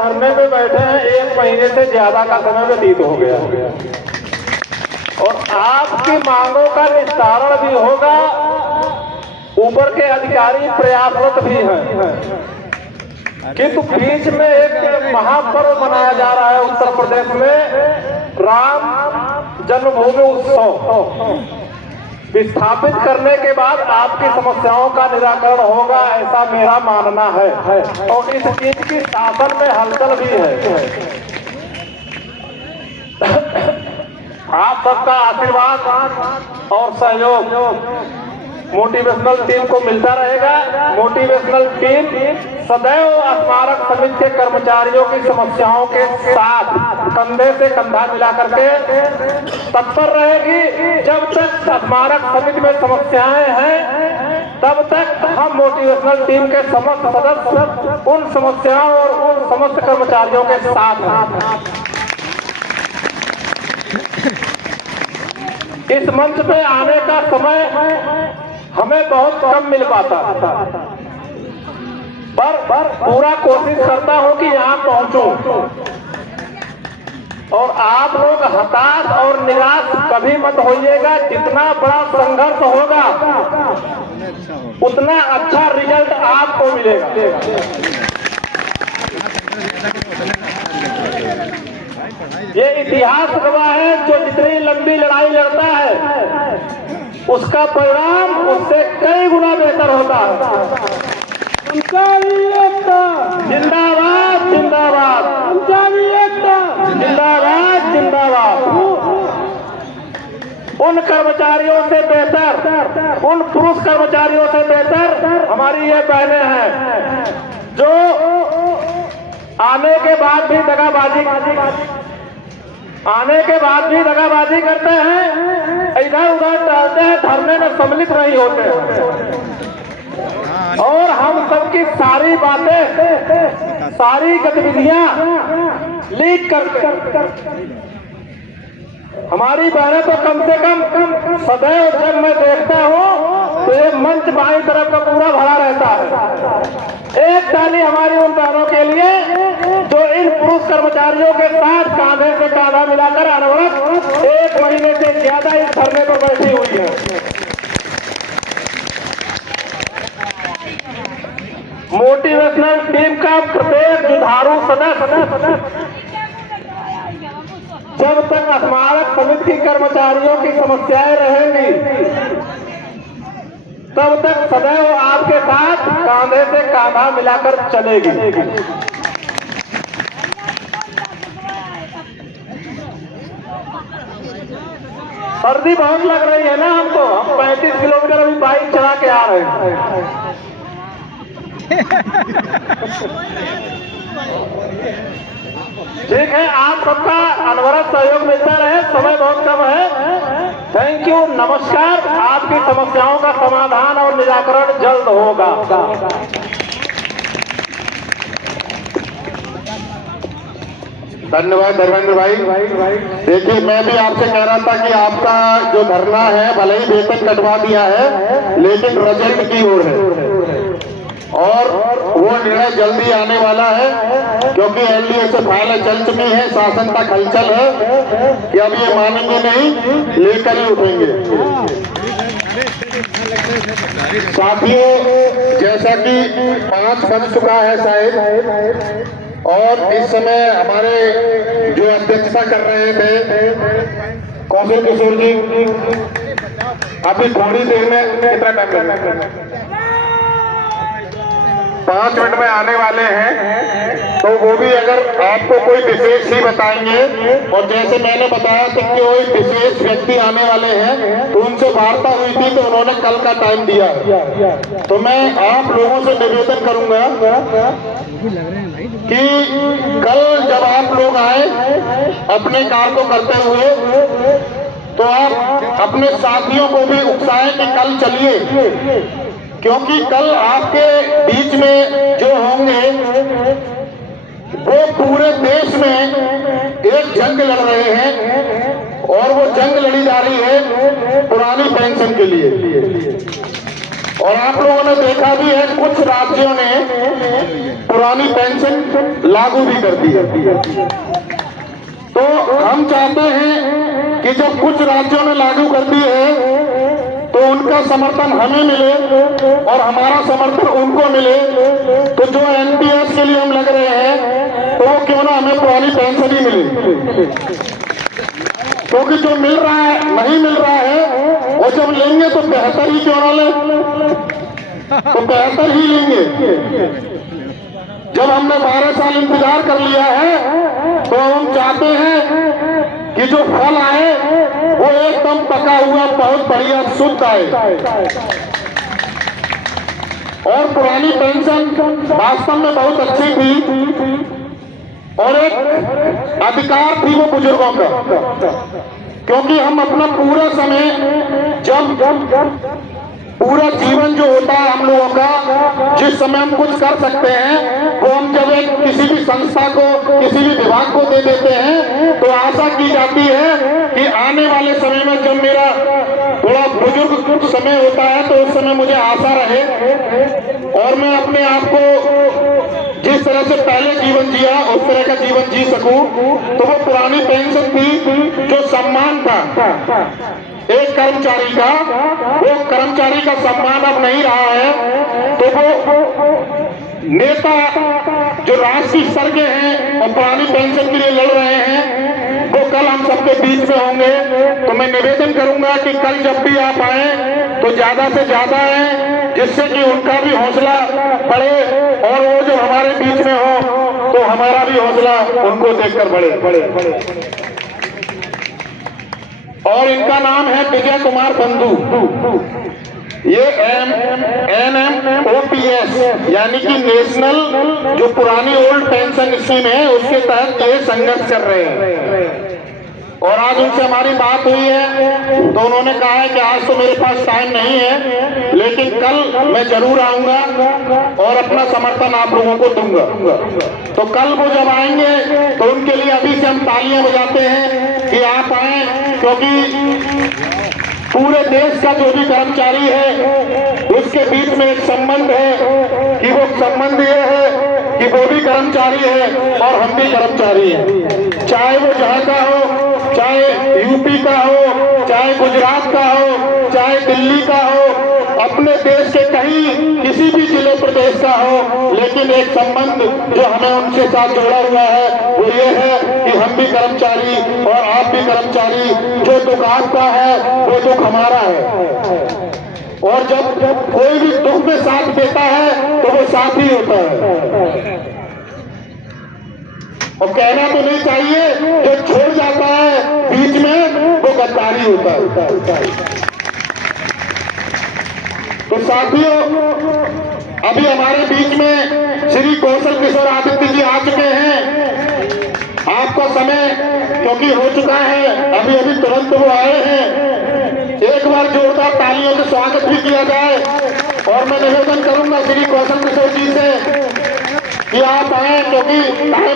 धरने पे बैठे हैं, 1 महीने से ज्यादा का समय व्यतीत हो गया और आपकी मांगों का निस्तारण भी होगा। ऊपर के अधिकारी प्रयासरत भी हैं, किंतु बीच में एक महापर्व मनाया जा रहा है उत्तर प्रदेश में, राम जन्मभूमि उत्सव विस्थापित करने के बाद आपकी समस्याओं का निराकरण होगा, ऐसा मेरा मानना है। और इस चीज की शासन में हलचल भी है। आप सबका आशीर्वाद और सहयोग मोटिवेशनल टीम को मिलता रहेगा। मोटिवेशनल टीम सदैव स्मारक समिति के कर्मचारियों की समस्याओं के साथ कंधे से कंधा मिला करके तत्पर रहेगी। जब तक स्मारक समिति में समस्याएं हैं तब तक हम मोटिवेशनल टीम के समस्त सदस्य उन समस्याओं और उन समस्त कर्मचारियों के साथ हैं। इस मंच पे आने का समय हमें बहुत कम मिल पाता, पर पूरा कोशिश करता हूं कि यहाँ पहुंचूं। और आप लोग हताश और निराश कभी मत होइएगा। जितना बड़ा संघर्ष होगा उतना अच्छा रिजल्ट आपको मिलेगा। ये इतिहास गवाह है, जो जितनी लंबी लड़ाई लड़ता है उसका परिणाम उससे कई गुना बेहतर होता है। जिंदाबाद जिंदाबाद जिंदाबाद जिंदाबाद। उन कर्मचारियों से बेहतर, उन पुरुष कर्मचारियों से बेहतर हमारी ये बहनें हैं जो आने के बाद भी दगाबाजी करते हैं, इधर उधर टहलते हैं, धरने में सम्मिलित नहीं होते हैं। और हम सबकी सारी बातें, सारी गतिविधियां लीक करते। हमारी बहनें तो कम से कम सदैव जब मैं देखता हूँ तो ये मंच बाईं तरफ का पूरा भरा रहता है। एक ताली हमारी उन बहनों के लिए जो इन पुरुष कर्मचारियों के साथ कांधे से कांधा मिलाकर अनवरत 1 महीने से ज्यादा इस धरने पर बैठी हुई है। मोटिवेशनल टीम का प्रत्येक जुझारू सदस्य जब तक स्मारक समिति की कर्मचारियों की समस्याएं रहेंगी तब तक सदैव आपके साथ कांधे से कांधा मिलाकर चलेगी। सर्दी बहुत लग रही है ना हमको, हम 35 किलोमीटर अभी बाइक चला के आ रहे हैं। ठीक है, आप सबका अनवरत सहयोग मिलता रहे। समय बहुत कम है। थैंक यू, नमस्कार। आपकी समस्याओं का समाधान और निराकरण जल्द होगा। धन्यवाद धर्मेंद्र भाई। देखिए, मैं भी आपसे कह रहा था कि आपका जो धरना है भले ही वेतन कटवा दिया है लेकिन रिजल्ट की ओर है और वो निर्णय जल्दी आने वाला है, क्योंकि एनडीए से फाइलें चल चुकी है, शासन तक हलचल है कि अब ये मानेंगे नहीं, लेकर ही उठेंगे। साथियों, जैसा कि 5 बज चुका है शायद, और इस समय हमारे जो अध्यक्षता कर रहे थे कौशल किशोर जी अभी थोड़ी देर में, कितना टाइम लगेगा, 5 मिनट में आने वाले हैं, तो वो भी अगर आपको कोई विशेष ही बताएंगे। और जैसे मैंने बताया था कि कोई विशेष व्यक्ति आने वाले हैं, तो उनसे वार्ता हुई थी तो उन्होंने कल का टाइम दिया। तो मैं आप लोगों से निवेदन करूंगा कि कल जब आप लोग आए अपने कार्य को करते हुए, तो आप अपने साथियों को भी उकसाएं कि कल चलिए, क्योंकि कल आपके बीच में जो होंगे वो पूरे देश में एक जंग लड़ रहे हैं और वो जंग लड़ी जा रही है पुरानी पेंशन के लिए। और आप लोगों ने देखा भी है कुछ राज्यों ने पुरानी पेंशन लागू भी कर दी है। तो हम चाहते हैं कि जब कुछ राज्यों ने लागू कर दी है तो उनका समर्थन हमें मिले और हमारा समर्थन उनको मिले। तो जो एनपीएस के लिए हम लग रहे हैं तो वो क्यों ना हमें पुरानी पेंशन ही मिले, क्योंकि जो मिल रहा है नहीं मिल रहा है और जब लेंगे तो बेहतर ही क्यों ना ले, तो बेहतर ही लेंगे। जब हमने 12 साल इंतजार कर लिया है तो हम चाहते हैं कि जो फल आए वो एकदम पका हुआ बहुत बढ़िया शुद्ध आए। और पुरानी पेंशन वास्तव में बहुत अच्छी थी और एक अधिकार थी वो बुजुर्गों का, क्योंकि हम अपना पूरा समय जब पूरा जीवन जो होता है हम लोगों का, जिस समय हम कुछ कर सकते हैं वो हम जब एक किसी भी संस्था को किसी भी विभाग को दे देते हैं तो आशा की जाती है कि आने वाले समय में जब मेरा थोड़ा बुजुर्ग समय होता है तो उस समय मुझे आशा रहे और मैं अपने आप को जिस तरह से पहले जीवन जिया उस तरह का जीवन जी सकूं। तो वो पुरानी पेंशन थी जो सम्मान था एक कर्मचारी का, वो कर्मचारी का सम्मान अब नहीं रहा है। तो वो नेता जो राष्ट्रीय स्तर के हैं और पुरानी पेंशन के लिए लड़ रहे हैं वो कल हम सबके बीच में होंगे। तो मैं निवेदन करूंगा कि कल जब भी आप आए तो ज्यादा से ज्यादा आए, जिससे कि उनका भी हौसला बढ़े और वो जो हमारे बीच में हो तो हमारा भी हौसला उनको देखकर बढ़े। और इनका नाम है विजय कुमार बंधु। ये NMOPS यानी कि नेशनल जो पुरानी ओल्ड पेंशन स्कीम है उसके तहत ये संघर्ष कर रहे हैं। और आज उनसे हमारी बात हुई है तो उन्होंने कहा है कि आज तो मेरे पास टाइम नहीं है लेकिन कल मैं जरूर आऊंगा और अपना समर्थन आप लोगों को दूंगा। तो कल वो जब आएंगे तो उनके लिए अभी से हम तालियां बजाते हैं कि आप आए, क्योंकि पूरे देश का जो भी कर्मचारी है उसके बीच में एक संबंध है कि वो संबंध ये है कि वो भी कर्मचारी है और हम भी कर्मचारी हैं। चाहे वो जहाँ का हो, चाहे यूपी का हो, चाहे गुजरात का हो, चाहे दिल्ली का हो, अपने देश के कहीं किसी भी जिले प्रदेश का हो, लेकिन एक संबंध जो हमें उनके साथ जोड़ा हुआ है वो ये है कि हम भी कर्मचारी और आप भी कर्मचारी। जो दुख आपका है वो दुख हमारा है और जब कोई भी दुख में साथ देता है तो वो साथ ही होता है। और कहना तो नहीं चाहिए जो छोड़ जाता है बीच में वो गद्दारी होता है। तो साथियों अभी हमारे बीच में श्री कौशल किशोर आदित्य जी आ चुके हैं। आपका समय क्योंकि हो चुका है, अभी अभी तुरंत वो आए हैं, एक बार जोरदार तालियों से स्वागत भी किया जाए। और मैं निवेदन करूंगा श्री कौशल किशोर जी से कि आप आए, क्योंकि